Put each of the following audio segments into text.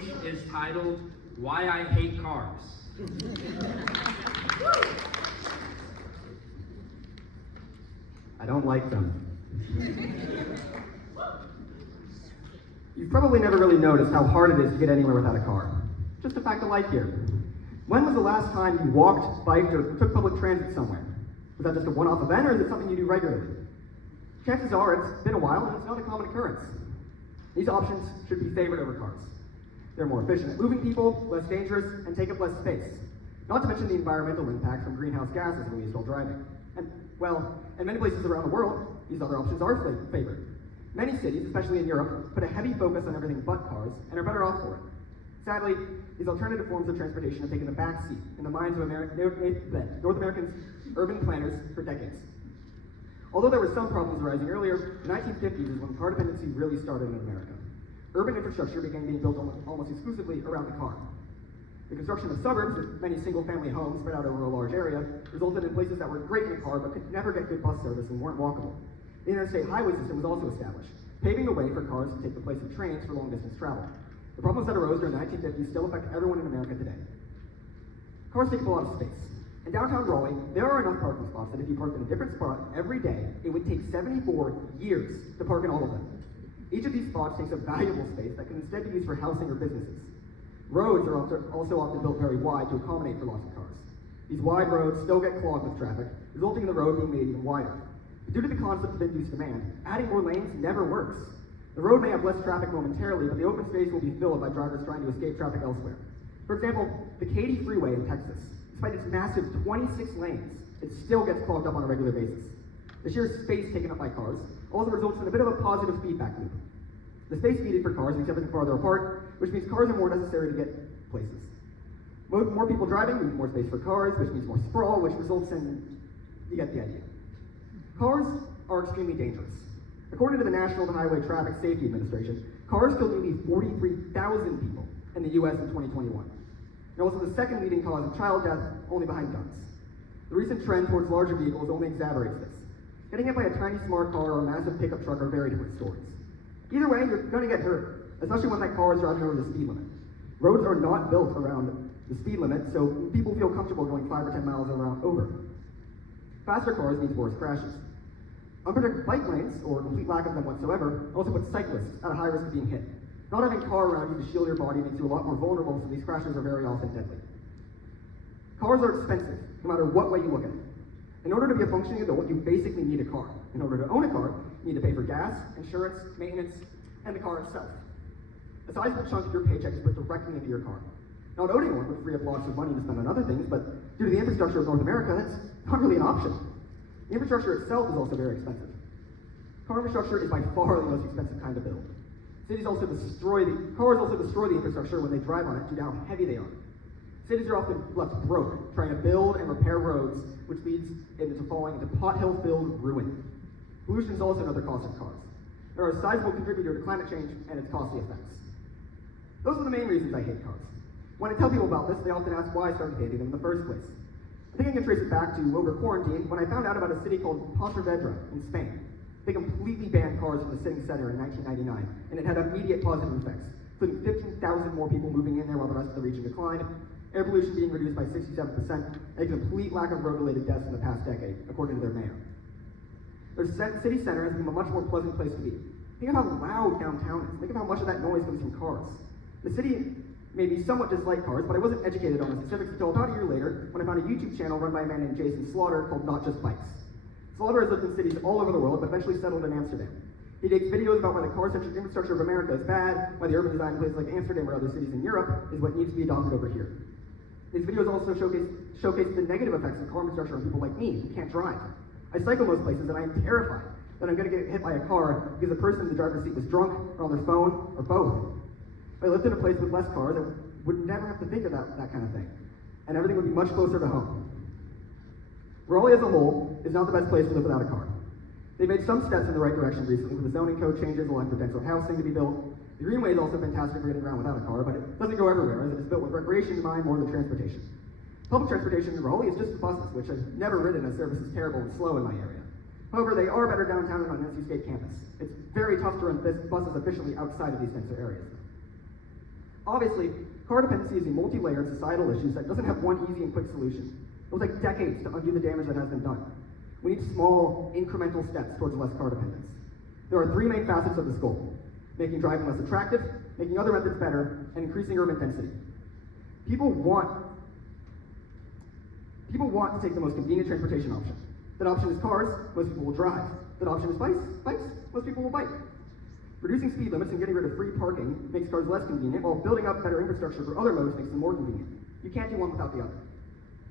speech is titled, Why I Hate Cars. I don't like them. You've probably never really noticed how hard it is to get anywhere without a car. Just a fact of life here. When was the last time you walked, biked, or took public transit somewhere? Was that just a one-off event, or is it something you do regularly? Chances are it's been a while and it's not a common occurrence. These options should be favored over cars. They're more efficient at moving people, less dangerous, and take up less space. Not to mention the environmental impact from greenhouse gases released while driving. And, well, in many places around the world, these other options are favored. Many cities, especially in Europe, put a heavy focus on everything but cars and are better off for it. Sadly, these alternative forms of transportation have taken the back seat in the minds of North American urban planners for decades. Although there were some problems arising earlier, the 1950s is when car dependency really started in America. Urban infrastructure began being built almost exclusively around the car. The construction of suburbs with many single-family homes spread out over a large area resulted in places that were great in a car but could never get good bus service and weren't walkable. The interstate highway system was also established, paving the way for cars to take the place of trains for long-distance travel. The problems that arose during the 1950s still affect everyone in America today. Cars take up a lot of space. In downtown Raleigh, there are enough parking spots that if you parked in a different spot every day, it would take 74 years to park in all of them. Each of these spots takes up valuable space that can instead be used for housing or businesses. Roads are also often built very wide to accommodate for lots of cars. These wide roads still get clogged with traffic, resulting in the road being made even wider. Due to the concept of induced demand, adding more lanes never works. The road may have less traffic momentarily, but the open space will be filled by drivers trying to escape traffic elsewhere. For example, the Katy Freeway in Texas, despite its massive 26 lanes, it still gets clogged up on a regular basis. The sheer space taken up by cars also results in a bit of a positive feedback loop. The space needed for cars makes everything farther apart, which means cars are more necessary to get places. More people driving means more space for cars, which means more sprawl, which results in, you get the idea. Cars are extremely dangerous. According to the National Highway Traffic Safety Administration, cars killed nearly 43,000 people in the US in 2021. They're also the second leading cause of child death, only behind guns. The recent trend towards larger vehicles only exaggerates this. Getting hit by a tiny smart car or a massive pickup truck are very different stories. Either way, you're going to get hurt, especially when that car is driving over the speed limit. Roads are not built around the speed limit, so people feel comfortable going 5 or 10 miles over. Faster cars means worse crashes. Unprotected bike lanes, or complete lack of them whatsoever, also put cyclists at a high risk of being hit. Not having a car around you to shield your body makes you a lot more vulnerable, so these crashes are very often deadly. Cars are expensive, no matter what way you look at it. In order to be a functioning adult, you basically need a car. In order to own a car, you need to pay for gas, insurance, maintenance, and the car itself. A sizable chunk of your paycheck is put directly into your car. Not owning one would free up lots of money to spend on other things, but due to the infrastructure of North America, that's not really an option. The infrastructure itself is also very expensive. Car infrastructure is by far the most expensive kind to build. Cars also destroy the infrastructure when they drive on it due to how heavy they are. Cities are often left broke, trying to build and repair roads, which leads into falling into pothole-filled ruin. Pollution is also another cause of cars. They are a sizable contributor to climate change and its costly effects. Those are the main reasons I hate cars. When I tell people about this, they often ask why I started hating them in the first place. I think I can trace it back to over quarantine when I found out about a city called Pontevedra in Spain. They completely banned cars from the city center in 1999, and it had immediate positive effects, including 15,000 more people moving in there while the rest of the region declined, air pollution being reduced by 67%, and a complete lack of road-related deaths in the past decade, according to their mayor. Their city center has become a much more pleasant place to be. Think of how loud downtown is. Think of how much of that noise comes from cars. The city may be somewhat dislike cars, but I wasn't educated on the specifics until about a year later when I found a YouTube channel run by a man named Jason Slaughter called Not Just Bikes. Slaughter has lived in cities all over the world, but eventually settled in Amsterdam. He makes videos about why the car-centric infrastructure of America is bad, why the urban design in places like Amsterdam or other cities in Europe is what needs to be adopted over here. These videos also showcase the negative effects of car infrastructure on people like me who can't drive. I cycle most places and I am terrified that I'm going to get hit by a car because the person in the driver's seat was drunk or on their phone or both. If I lived in a place with less cars, I would never have to think of that kind of thing, and everything would be much closer to home. Raleigh as a whole is not the best place to live without a car. They made some steps in the right direction recently with the zoning code changes, allowing potential housing to be built. The Greenway is also fantastic for getting around without a car, but it doesn't go everywhere, as it is built with recreation in mind more than transportation. Public transportation in Raleigh is just the buses, which I've never ridden as service is terrible and slow in my area. However, they are better downtown and on NC State campus. It's very tough to run buses efficiently outside of these denser areas. Obviously, car dependency is a multi-layered societal issue that doesn't have one easy and quick solution. It will take decades to undo the damage that has been done. We need small, incremental steps towards less car dependence. There are three main facets of this goal: making driving less attractive, making other methods better, and increasing urban density. People want to take the most convenient transportation option. That option is cars, most people will drive. That option is bikes, most people will bike. Reducing speed limits and getting rid of free parking makes cars less convenient, while building up better infrastructure for other modes makes them more convenient. You can't do one without the other.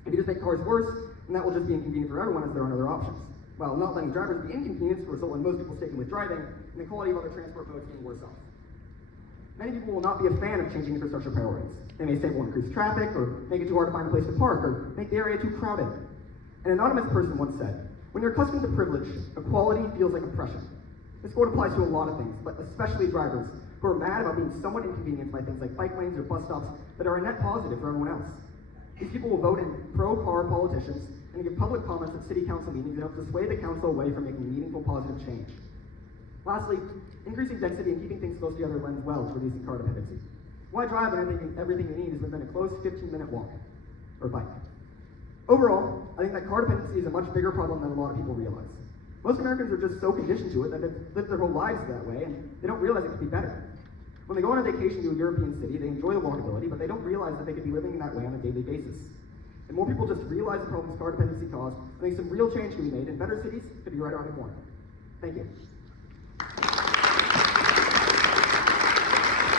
If you just make cars worse, then that will just be inconvenient for everyone as there are other options. While not letting drivers be inconvenienced will result in most people sticking with driving and the quality of other transport modes being worse off. Many people will not be a fan of changing infrastructure priorities. They may say it will increase traffic, or make it too hard to find a place to park, or make the area too crowded. An anonymous person once said, "When you're accustomed to privilege, equality feels like oppression." This quote applies to a lot of things, but especially drivers, who are mad about being somewhat inconvenienced by things like bike lanes or bus stops that are a net positive for everyone else. These people will vote in pro-car politicians and give public comments at city council meetings in hopes to sway the council away from making meaningful positive change. Lastly, increasing density and keeping things close together lends well to reducing car dependency. Why drive when everything you need is within a close 15-minute walk or bike? Overall, I think that car dependency is a much bigger problem than a lot of people realize. Most Americans are just so conditioned to it that they've lived their whole lives that way, and they don't realize it could be better. When they go on a vacation to a European city, they enjoy the walkability, but they don't realize that they could be living in that way on a daily basis. If more people just realize the problems car dependency cause, I think some real change can be made, and better cities could be right around the corner. Thank you.